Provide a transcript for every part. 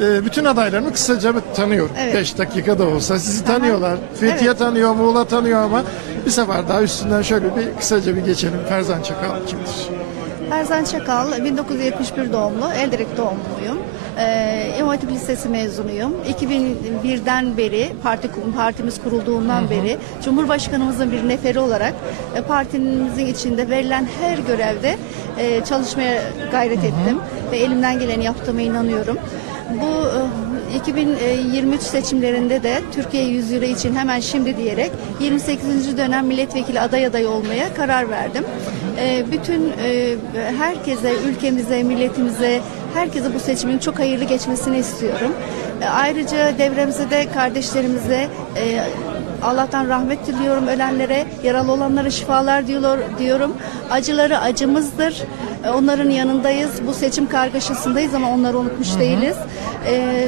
Ee, bütün adaylarımı kısaca bir tanıyorum. Evet. 5 dakikada olsa sizi tanıyorlar. Fethiye tanıyor, Muğla tanıyor ama bir sefer daha üstünden şöyle bir kısaca bir geçelim. Ferzan Çakal kimdir? Erzan Çakal, 1971 doğumlu, Eldirek doğumluyum. Ee, İmam Hatip Lisesi mezunuyum. 2001'den beri, parti partimiz kurulduğundan beri Cumhurbaşkanımızın bir neferi olarak e, partimizin içinde verilen her görevde e, çalışmaya gayret ettim ve elimden geleni yaptığıma inanıyorum. Bu e, 2023 seçimlerinde de Türkiye yüzyılı için hemen şimdi diyerek 28. dönem milletvekili aday adayı olmaya karar verdim. E, Bütün e, herkese, ülkemize, milletimize, herkese bu seçimin çok hayırlı geçmesini istiyorum. E, Ayrıca devremize de kardeşlerimize e, Allah'tan rahmet diliyorum ölenlere, yaralı olanlara şifalar diyor, diyorum. Acıları acımızdır. E, Onların yanındayız. Bu seçim kargaşasındayız ama onları unutmuş değiliz. E,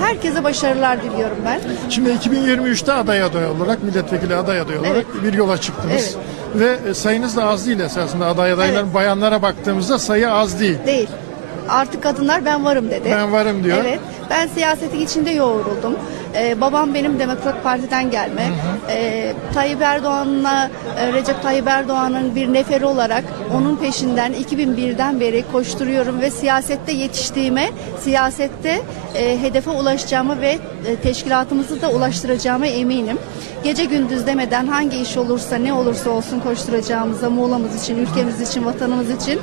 herkese başarılar diliyorum ben. Şimdi 2023'te aday aday olarak, milletvekili aday aday olarak bir yola çıktınız. Ve e, sayınız da az değil esasında aday adayların Evet. bayanlara baktığımızda sayı az değil. Değil. Artık kadınlar ben varım dedi. Ben varım diyor. Evet. Ben siyasetin içinde yoğruldum. Ee, babam benim Demokrat Parti'den gelme. Ee, Tayyip Erdoğan'la e, Recep Tayyip Erdoğan'ın bir neferi olarak onun peşinden 2001'den beri koşturuyorum ve siyasette yetiştiğime, siyasette e, hedefe ulaşacağımı ve e, teşkilatımızı da ulaştıracağıma eminim. Gece gündüz demeden hangi iş olursa ne olursa olsun koşturacağımıza Muğla'mız için, ülkemiz için, vatanımız için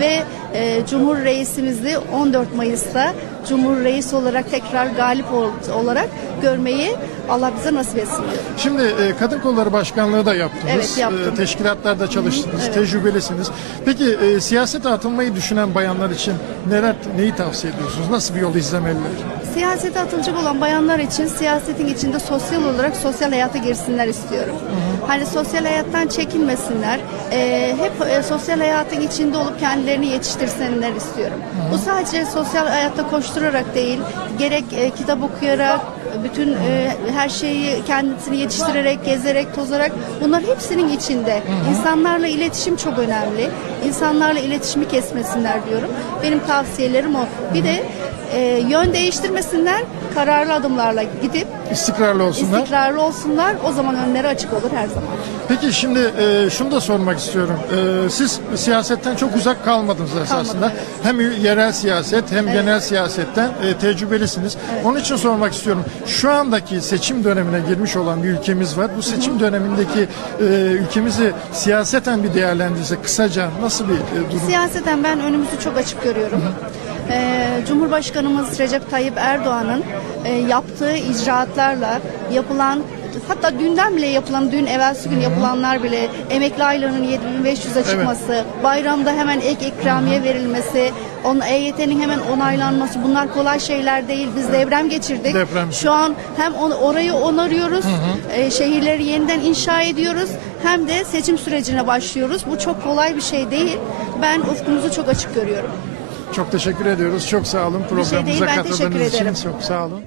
ve e, Cumhur Reisimizi 14 Mayıs'ta Cumhur Reis olarak tekrar galip ol- olarak görmeyi Allah bize nasip etsin diyorum. Şimdi e, Kadın Kolları Başkanlığı da yaptınız. Evet, yaptım. E, teşkilatlarda çalıştınız, evet. tecrübelisiniz. Peki e, siyasete atılmayı düşünen bayanlar için neler neyi tavsiye ediyorsunuz? Nasıl bir yol izlemeliler? Siyasete atılacak olan bayanlar için siyasetin içinde sosyal olarak sosyal hayata girsinler istiyorum. Hani sosyal hayattan çekinmesinler. Ee, hep e, sosyal hayatın içinde olup kendilerini yetiştirsinler istiyorum. Bu sadece sosyal hayatta koşturarak değil, gerek e, kitap okuyarak, bütün e, her şeyi kendisini yetiştirerek, gezerek, tozarak bunlar hepsinin içinde. İnsanlarla iletişim çok önemli. İnsanlarla iletişimi kesmesinler diyorum. Benim tavsiyelerim o. Bir de e, yön değiştirmesinler, kararlı adımlarla gidip İstikrarlı olsunlar. istikrarlı olsunlar. O zaman önleri açık olur her zaman. Peki şimdi e, şunu da sormak istiyorum. E, siz siyasetten çok uzak kalmadınız esasında. Hem yerel siyaset hem genel siyasetten e, tecrübelisiniz. Onun için sormak istiyorum. Şu andaki seçim dönemine girmiş olan bir ülkemiz var. Bu seçim dönemindeki e, ülkemizi siyaseten bir değerlendirsek kısaca nasıl bir e, durum? Siyaseten ben önümüzü çok açık görüyorum. Ee, Cumhurbaşkanımız Recep Tayyip Erdoğan'ın e, yaptığı icraatlarla yapılan hatta dünden bile yapılan dün evvelsi gün yapılanlar bile emekli aylarının 7500'e çıkması, bayramda hemen ek ikramiye verilmesi, onun EYT'nin hemen onaylanması bunlar kolay şeyler değil. Biz deprem geçirdik. Deprem. Şu an hem on- orayı onarıyoruz, e, şehirleri yeniden inşa ediyoruz hem de seçim sürecine başlıyoruz. Bu çok kolay bir şey değil. Ben ufkumuzu çok açık görüyorum. Çok teşekkür ediyoruz. Çok sağ olun şey değil, programımıza ben katıldığınız teşekkür için. ederim. Çok sağ olun.